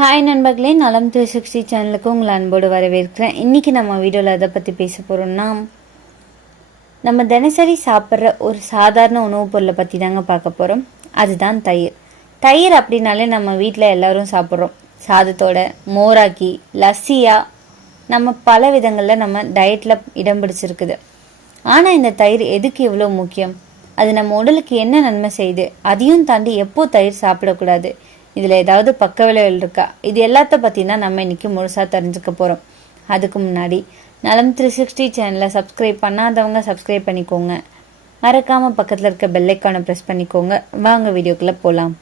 Hi நண்பர்களே, நலம் 360 சேனலுக்கு உங்களை அன்போடு வரவேற்கிறேன். இன்றைக்கி நம்ம வீடியோவில் எதை பற்றி பேச போகிறோம்னா, நம்ம தினசரி சாப்பிட்ற ஒரு சாதாரண உணவுப் பொருளை பற்றி தாங்க பார்க்க போகிறோம். அதுதான் தயிர். தயிர் அப்படின்னாலே நம்ம வீட்டில் எல்லோரும் சாப்பிட்றோம். சாதத்தோட மோராக்கி லஸ்ஸியாக நம்ம பல விதங்களில் நம்ம டயட்டில் இடம் பிடிச்சிருக்குது. ஆனால் இந்த தயிர் எதுக்கு இவ்வளோ முக்கியம்? அது நம்ம உடலுக்கு என்ன நன்மை செய்யுது? அதையும் தாண்டி எப்போ தயிர் சாப்பிடக்கூடாது? இதில் ஏதாவது பக்க விளைவுகள் இருக்கா? இது எல்லாத்த பற்றி தான் நம்ம இன்றைக்கி முழுசாக தெரிஞ்சுக்க போகிறோம். அதுக்கு முன்னாடி நலம் 360 சேனலை சப்ஸ்கிரைப் பண்ணாதவங்க சப்ஸ்கிரைப் பண்ணிக்கோங்க. மறக்காமல் பக்கத்தில் இருக்க பெல்லைக்கானை ப்ரெஸ் பண்ணிக்கோங்க. வாங்க வீடியோக்குள்ளே போகலாம்.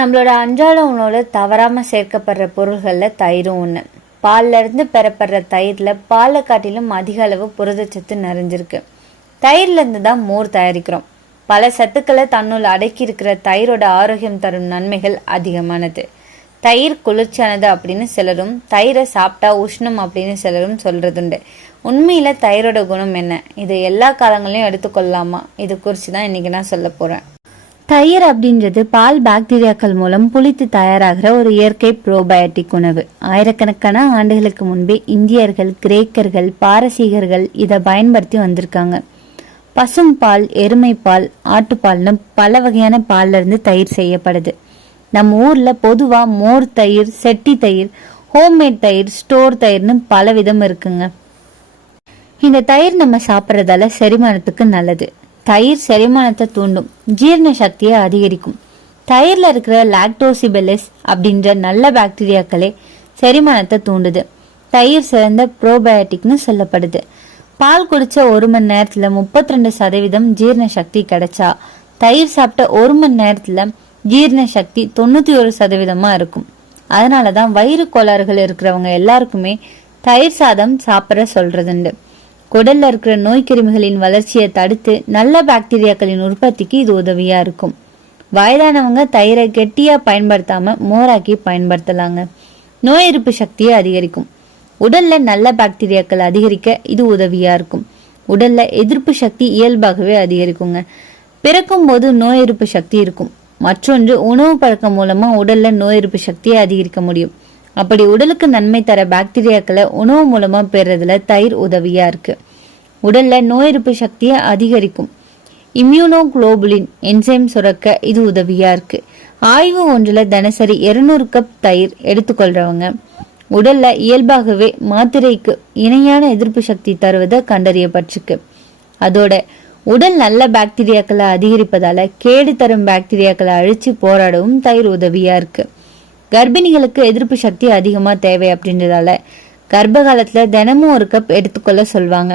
நம்மளோட அன்றாட உணவில் தவறாமல் சேர்க்கப்படுற பொருள்களில் தயிரும் ஒன்று. பால்லேருந்து பெறப்படுற தயிரில் பாலை காட்டிலும் அதிக அளவு புரதச்சத்து நிறைஞ்சிருக்கு. தயிர்லேருந்து தான் மோர் தயாரிக்கிறோம். பல சத்துக்களை தன்னுள் அடக்கி இருக்கிற தயிரோட ஆரோக்கியம் தரும் நன்மைகள் அதிகமானது. தயிர் குளிர்ச்சியானது அப்படின்னு சிலரும், தயிரை சாப்பிட்டா உஷ்ணம் அப்படின்னு சிலரும் சொல்றதுண்டு. உண்மையில தயிரோட குணம் என்ன? இது எல்லா காலங்களையும் எடுத்துக்கொள்ளலாமா? இது குறித்து தான் இன்னைக்கு நான் சொல்ல போறேன். தயிர் அப்படின்றது பால் பாக்டீரியாக்கள் மூலம் புளித்து தயாராகிற ஒரு இயற்கை ப்ரோபயோட்டிக் உணவு. ஆயிரக்கணக்கான ஆண்டுகளுக்கு முன்பே இந்தியர்கள், கிரேக்கர்கள், பாரசீகர்கள் இதை பயன்படுத்தி வந்திருக்காங்க. பசும் பால், எருமைப்பால், ஆட்டுப்பால்னு பல வகையான பால்ல இருந்து தயிர் செய்யப்படுது. நம்ம ஊர்ல பொதுவா மோர் தயிர், செட்டி தயிர், ஹோம்மேட் தயிர், ஸ்டோர் தயிர்னு பல விதம் இருக்குங்க. இந்த தயிர் நம்ம சாப்பிட்றதால செரிமானத்துக்கு நல்லது. தயிர் செரிமானத்தை தூண்டும், ஜீரண சக்தியை அதிகரிக்கும். தயிர்ல இருக்கிற லாக்டோசிபெல்லஸ் அப்படின்ற நல்ல பாக்டீரியாக்களே செரிமானத்தை தூண்டுது. தயிர் சிறந்த ப்ரோபயோட்டிக்னு சொல்லப்படுது. பால் குடிச்ச 1 மணி நேரத்துல 32% ஜீரண சக்தி கிடைச்சா, தயிர் சாப்பிட்ட 1 மணி நேரத்துல ஜீரண சக்தி 91% இருக்கும். அதனாலதான் வயிறு கோளாறுகள் இருக்கிறவங்க எல்லாருக்குமே தயிர் சாதம் சாப்பிட சொல்றதுண்டு. குடல்ல இருக்கிற நோய் கிருமிகளின் வளர்ச்சியை தடுத்து நல்ல பாக்டீரியாக்களின் உற்பத்திக்கு இது உதவியா இருக்கும். வயதானவங்க தயிரை கெட்டியா பயன்படுத்தாம மோராக்கி பயன்படுத்தலாங்க. நோய் எதிர்ப்பு சக்தியை அதிகரிக்கும். உடல்ல நல்ல பாக்டீரியாக்கள் அதிகரிக்க இது உதவியா இருக்கும். உடல்ல எதிர்ப்பு சக்தி இயல்பாகவே அதிகரிக்குங்க. பிறக்கும் போது நோய் எதிர்ப்பு சக்தி இருக்கும். மற்றொன்று, உணவு பழக்கம் மூலமா உடல்ல நோய் எதிர்ப்பு சக்தியை அதிகரிக்க முடியும். அப்படி உடலுக்கு நன்மை தர பாக்டீரியாக்களை உணவு மூலமா பெறதுல தயிர் உதவியா இருக்கு. உடல்ல நோய் எதிர்ப்பு சக்தியை அதிகரிக்கும். இம்யூனோகுளோபுலின் என்சைம் சுரக்க இது உதவியா இருக்கு. ஆய்வு ஒன்றுல தினசரி 200 கப் தயிர் எடுத்துக்கொள்றவங்க உடல்ல இயல்பாகவே மாத்திரைக்கு இணையான எதிர்ப்பு சக்தி தருவதை கண்டறியப்பட்டிருக்கு. அதோட உடல் நல்ல பாக்டீரியாக்களை அதிகரிப்பதால கேடு தரும் பாக்டீரியாக்களை அழிச்சு போராடவும் தயிர் உதவியா இருக்கு. கர்ப்பிணிகளுக்கு எதிர்ப்பு சக்தி அதிகமா தேவை அப்படின்றதால கர்ப்ப காலத்துல தினமும் 1 கப் எடுத்துக்கொள்ள சொல்வாங்க.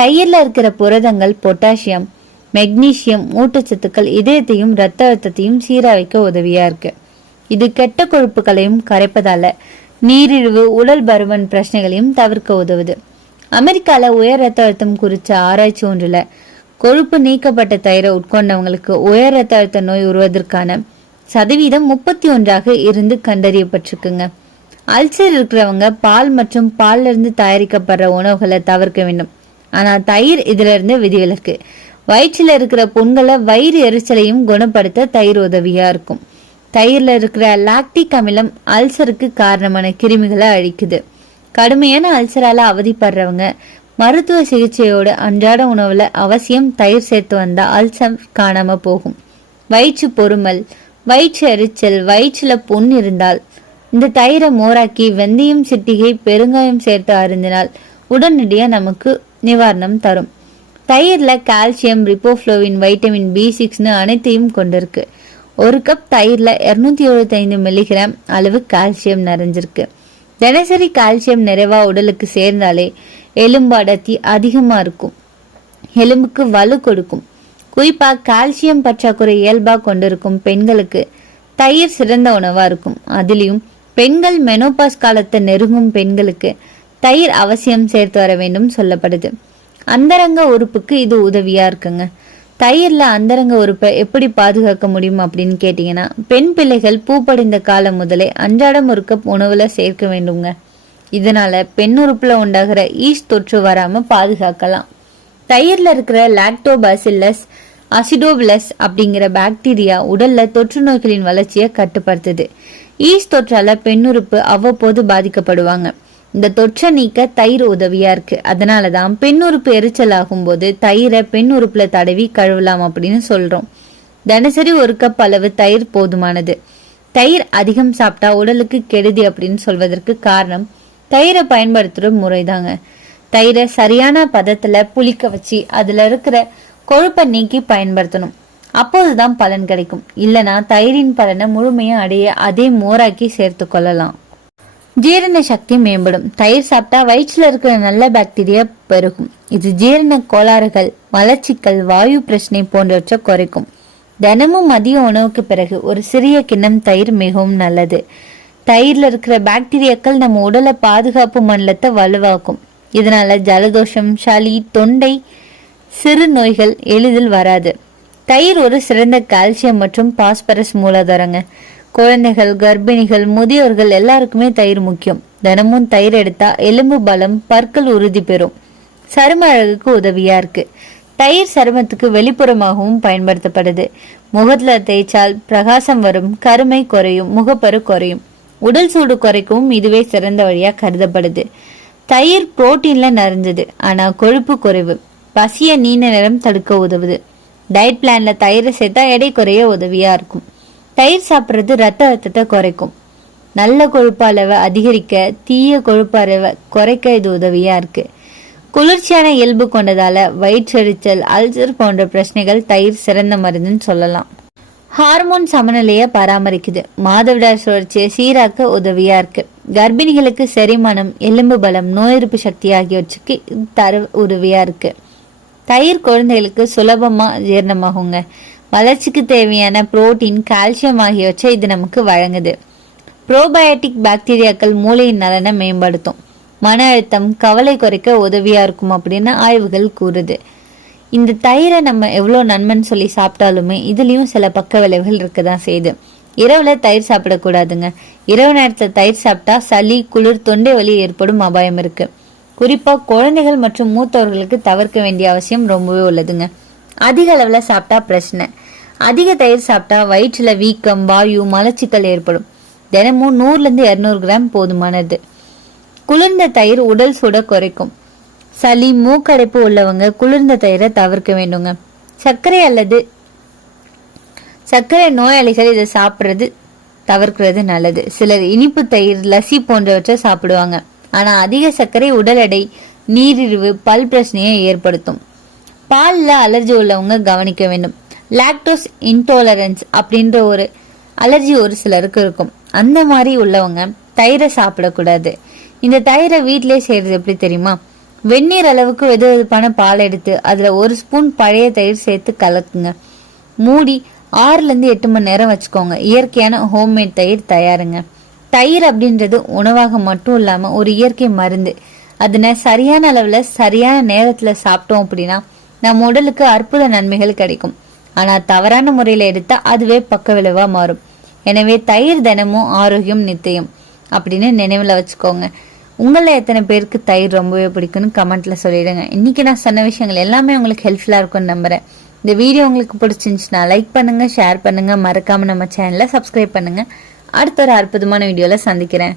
தயிர்ல இருக்கிற புரதங்கள் பொட்டாசியம், மெக்னீசியம், ஊட்டச்சத்துக்கள் இதயத்தையும் இரத்த அழுத்தத்தையும் சீரா வைக்க உதவியா இருக்கு. இது கெட்ட கொழுப்புகளையும் கரைப்பதால நீரிழிவு, உடல் பருமன் பிரச்சனைகளையும் தவிர்க்க உதவுது. அமெரிக்கால உயர் ரத்த அழுத்தம் குறித்த ஆராய்ச்சி ஒன்றுல கொழுப்பு நீக்கப்பட்ட தயிரை உட்கொண்டவங்களுக்கு உயர் ரத்த அழுத்த நோய் உருவதற்கான சதவீதம் 31 இருந்து கண்டறியப்பட்டிருக்குங்க. அல்சர் இருக்கிறவங்க பால் மற்றும் பால்ல இருந்து தயாரிக்கப்படுற உணவுகளை தவிர்க்க வேண்டும். ஆனா தயிர் இதுல இருந்து விதிவிலக்கு. வயிற்றுல இருக்கிற புண்களை, வயிறு எரிச்சலையும் குணப்படுத்த தயிர் உதவியா இருக்கும். தயிர்ல இருக்கிற லாக்டிக் அமிலம் அல்சருக்கு காரணமான கிருமிகளை அழிக்குது. கடுமையான அல்சரால அவதிப்படுறவங்க மருத்துவ சிகிச்சையோட அன்றாட உணவுல அவசியம் தயிர் சேர்த்து வந்தா அல்சர் காணாம போகும். வயிற்று பொறுமல், வயிற்று எரிச்சல், வயிற்றுல புண் இருந்தால் இந்த தயிரை மோராக்கி வெந்தயம், சிட்டிகை, பெருங்காயம் சேர்த்து அருந்தினால் உடனடியா நமக்கு நிவாரணம் தரும். தயிர்ல கால்சியம், ரிபோஃப்ளோவின், வைட்டமின் B6 அனைத்தையும் கொண்டிருக்கு. 1 கப் தயிர்ல 275 மில்லிகிராம் அளவு கால்சியம் நிறைஞ்சிருக்கு. தினசரி கால்சியம் நிறைவா உடலுக்கு சேர்ந்தாலே எலும்பு அடர்த்தி அதிகமா இருக்கும். எலும்புக்கு வலு கொடுக்கும். குறிப்பா கால்சியம் பற்றாக்குறை இயல்பா கொண்டிருக்கும் பெண்களுக்கு தயிர் சிறந்த உணவா இருக்கும். அதிலும் பெண்கள் மெனோபாஸ் காலத்தை நெருங்கும் பெண்களுக்கு தயிர் அவசியம் சேர்த்து வர வேண்டும் சொல்லப்படுது. அந்தரங்க உறுப்புக்கு இது உதவியா இருக்குங்க. தயிர்ல அந்தரங்க உறுப்பை எப்படி பாதுகாக்க முடியும் அப்படின்னு கேட்டீங்கன்னா, பெண் பிள்ளைகள் பூப்படைந்த காலம் முதலே அன்றாடம் 1 கப் உணவுல சேர்க்க வேண்டுங்க. இதனால பெண் உறுப்புல உண்டாகிற ஈஸ்ட் தொற்று வராம பாதுகாக்கலாம். தயிர்ல இருக்கிற லாக்டோபாசில்லஸ் அசிடோபிளஸ் அப்படிங்கிற பாக்டீரியா உடல்ல தொற்று நோய்களின் வளர்ச்சியை கட்டுப்படுத்துது. ஈஸ்ட் தொற்றால பெண்ணுறுப்பு அவ்வப்போது பாதிக்கப்படுவாங்க. இந்த தொற்றை நீக்க தயிர் உதவியா இருக்கு. அதனாலதான் பெண்ணுறுப்பு எரிச்சல் ஆகும் போது தயிரை பெண்ணுறுப்புல தடவி கழுவலாம் அப்படின்னு சொல்றோம். தினசரி 1 கப் அளவு தயிர் போதுமானது. தயிர் அதிகம் சாப்பிட்டா உடலுக்கு கெடுதி அப்படின்னு சொல்வதற்கு காரணம் தயிரை பயன்படுத்துற முறைதாங்க. தயிரை சரியான பதத்துல புளிக்க வச்சு அதுல இருக்கிற கொழுப்பை நீக்கி பயன்படுத்தணும். அப்போதுதான் பலன் கிடைக்கும். இல்லனா தயிரின் பலனை முழுமையா அடைய அதே மோராக்கி சேர்த்து கொள்ளலாம். ஜீரண சக்தி மேம்படும். தயிர் சாப்பிட்டா வயிற்றுல இருக்கிற நல்ல பாக்டீரியா பெருகும். இது ஜீரண கோளாறுகள், மலச்சிக்கல், வாயு பிரச்சனை போன்றவற்றை குறைக்கும். தினமும் மதிய உணவுக்கு பிறகு ஒரு சிறிய கிண்ணம் தயிர் மிகவும் நல்லது. தயிர்ல இருக்கிற பாக்டீரியாக்கள் நம்ம உடலை பாதுகாப்பு மண்டலத்தை வலுவாக்கும். இதனால ஜலதோஷம், சளி, தொண்டை, சிறு நோய்கள் எளிதில் வராது. தயிர் ஒரு சிறந்த கால்சியம் மற்றும் பாஸ்பரஸ் மூலாதாரங்க. குழந்தைகள், கர்ப்பிணிகள், முதியோர்கள் எல்லாருக்குமே தயிர் முக்கியம். தினமும் தயிர் எடுத்தா எலும்பு பலம், பற்கள் உறுதி பெறும். சரும அழகுக்கு உதவியா இருக்கு. தயிர் சருமத்துக்கு வெளிப்புறமாகவும் பயன்படுத்தப்படுது. முகத்துல தேய்ச்சால் பிரகாசம் வரும், கருமை குறையும், முகப்பரு குறையும். உடல் சூடு குறைக்கவும் இதுவே சிறந்த வழியா கருதப்படுது. தயிர் புரோட்டீன்ல நிறைஞ்சது, ஆனா கொழுப்பு குறைவு, பசிய நீண்ட நேரம் தடுக்க உதவுது. டயட் பிளான்ல தயிரை சேர்த்தா எடை குறைய உதவியா இருக்கும். தயிர் சாப்பிட்றது ரத்த அழுத்தத்தை குறைக்கும். நல்ல கொழுப்பு அளவை அதிகரிக்க, தீய கொழுப்பு அளவை குறைக்க இது உதவியா இருக்கு. குளிர்ச்சியான இயல்பு கொண்டதால வயிற்றெரிச்சல், அல்சர் போன்ற பிரச்சனைகள் தயிர் சிறந்த மருந்துன்னு சொல்லலாம். ஹார்மோன் சமநிலையை பராமரிக்குது. மாதவிடாய் சுழற்சியை சீராக்க உதவியா இருக்கு. கர்ப்பிணிகளுக்கு செரிமானம், எலும்பு பலம், நோய் எதிர்ப்பு சக்தி ஆகியவற்றுக்கு தர உதவியா இருக்கு. தயிர் குழந்தைகளுக்கு சுலபமா ஜீரணமாகுங்க. வளர்ச்சிக்கு தேவையான புரோட்டீன், கால்சியம் ஆகியவற்றை இது நமக்கு வழங்குது. ப்ரோபயோட்டிக் பாக்டீரியாக்கள் மூளையின் நலனை மேம்படுத்தும். மன அழுத்தம், கவலை குறைக்க உதவியா இருக்கும் அப்படின்னு ஆய்வுகள் கூறுது. இந்த தயிரை நம்ம எவ்வளோ நன்மைன்னு சொல்லி சாப்பிட்டாலுமே இதுலயும் சில பக்க விளைவுகள் இருக்கதான் செய்யுது. இரவுல தயிர் சாப்பிடக்கூடாதுங்க. இரவு நேரத்துல தயிர் சாப்பிட்டா சளி, குளிர், தொண்டை வலி ஏற்படும் அபாயம் இருக்கு. குறிப்பா குழந்தைகள் மற்றும் மூத்தவர்களுக்கு தவிர்க்க வேண்டிய அவசியம் ரொம்பவே உள்ளதுங்க. அதிக அளவுல சாப்பிட்டா பிரச்சனை. அதிக தயிர் சாப்பிட்டா வயிற்றுல வீக்கம், வாயு, மலச்சிக்கல் ஏற்படும். தினமும் 100-200 கிராம் போதுமானது. குளிர்ந்த தயிர் உடல் சூட குறைக்கும். சளி, மூக்கடைப்பு உள்ளவங்க குளிர்ந்த தயிரை தவிர்க்க வேண்டுங்க. சர்க்கரை நோயாளிகள் இதை சாப்பிட்றது தவிர்க்கிறது நல்லது. சிலர் இனிப்பு தயிர், லசி போன்றவற்றை சாப்பிடுவாங்க. ஆனா அதிக சர்க்கரை உடல் எடை, நீரிழிவு, பல் பிரச்சனையை ஏற்படுத்தும். பால்ல அலர்ஜி உள்ளவங்க கவனிக்க வேண்டும். லாக்டோஸ் இன்டாலரன்ஸ் அப்படின்ற ஒரு அலர்ஜி ஒரு சிலருக்கு இருக்கும். அந்த மாதிரி உள்ளவங்க தயிரை சாப்பிடக்கூடாது. இந்த தயிரை வீட்டிலே செய்யறது எப்படி தெரியுமா? வெந்நீர் அளவுக்கு வெதுவெதுப்பான பால் எடுத்து அதுல 1 ஸ்பூன் பழைய தயிர் சேர்த்து கலக்குங்க. மூடி 6-8 மணி நேரம் வச்சுக்கோங்க. இயற்கையான ஹோம்மேட் தயிர் தயாருங்க. தயிர் அப்படின்றது உணவாக மட்டும் இல்லாம ஒரு இயற்கை மருந்து. அதனை சரியான அளவுல சரியான நேரத்துல சாப்பிட்டோம் அப்படின்னா நம்ம உடலுக்கு அற்புத நன்மைகள் கிடைக்கும். ஆனா தவறான முறையில எடுத்தா அதுவே பக்க விளைவா மாறும். எனவே தயிர் தினமும் ஆரோக்கியம் நித்தியம் அப்படின்னு நினைவுல வச்சுக்கோங்க. உங்கள எத்தனை பேருக்கு தயிர் ரொம்பவே பிடிக்கும்னு கமெண்ட்ல சொல்லிடுங்க. இன்னைக்கு நான் சொன்ன விஷயங்கள் எல்லாமே உங்களுக்கு ஹெல்ப்ஃபுல்லா இருக்கும்னு நம்புறேன். இந்த வீடியோ உங்களுக்கு பிடிச்சிருந்துச்சுன்னா லைக் பண்ணுங்க, ஷேர் பண்ணுங்க, மறக்காம நம்ம சேனலை சப்ஸ்கிரைப் பண்ணுங்க. அடுத்த ஒரு அற்புதமான வீடியோல சந்திக்கிறேன்.